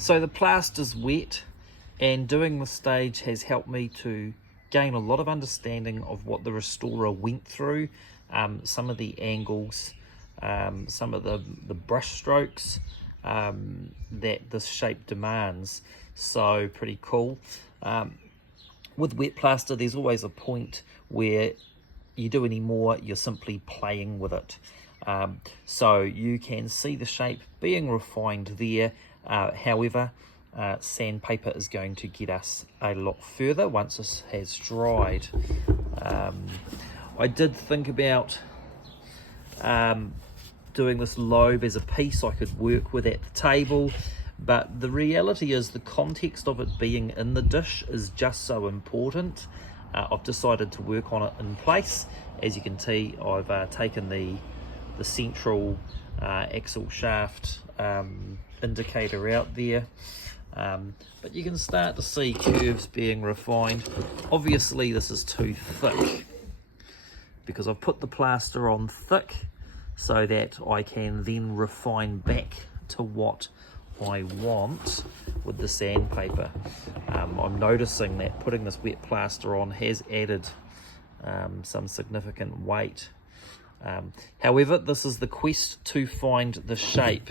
So the plaster's wet, and doing the stage has helped me to gain a lot of understanding of what the restorer went through, some of the angles, some of the brush strokes that this shape demands. So pretty cool. With wet plaster, there's always a point where you do any more, you're simply playing with it. So you can see the shape being refined there. However, sandpaper is going to get us a lot further once this has dried. I did think about doing this lobe as a piece I could work with at the table, but the reality is the context of it being in the dish is just so important. I've decided to work on it in place. As you can see, I've taken the central axle shaft indicator out there, but you can start to see curves being refined. Obviously this is too thick because I've put the plaster on thick so that I can then refine back to what I want with the sandpaper. I'm noticing that putting this wet plaster on has added some significant weight. However, this is the quest to find the shape.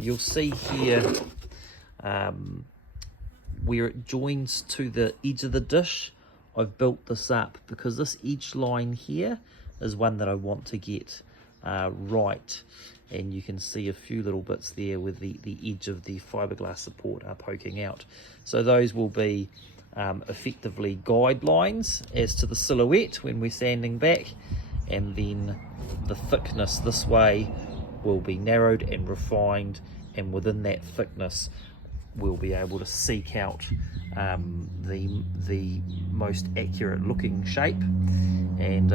You'll see here where it joins to the edge of the dish. I've built this up because this edge line here is one that I want to get right, and you can see a few little bits there with the edge of the fiberglass support poking out. So those will be effectively guidelines as to the silhouette when we're sanding back, and then the thickness this way will be narrowed and refined, and within that thickness we'll be able to seek out the most accurate looking shape. And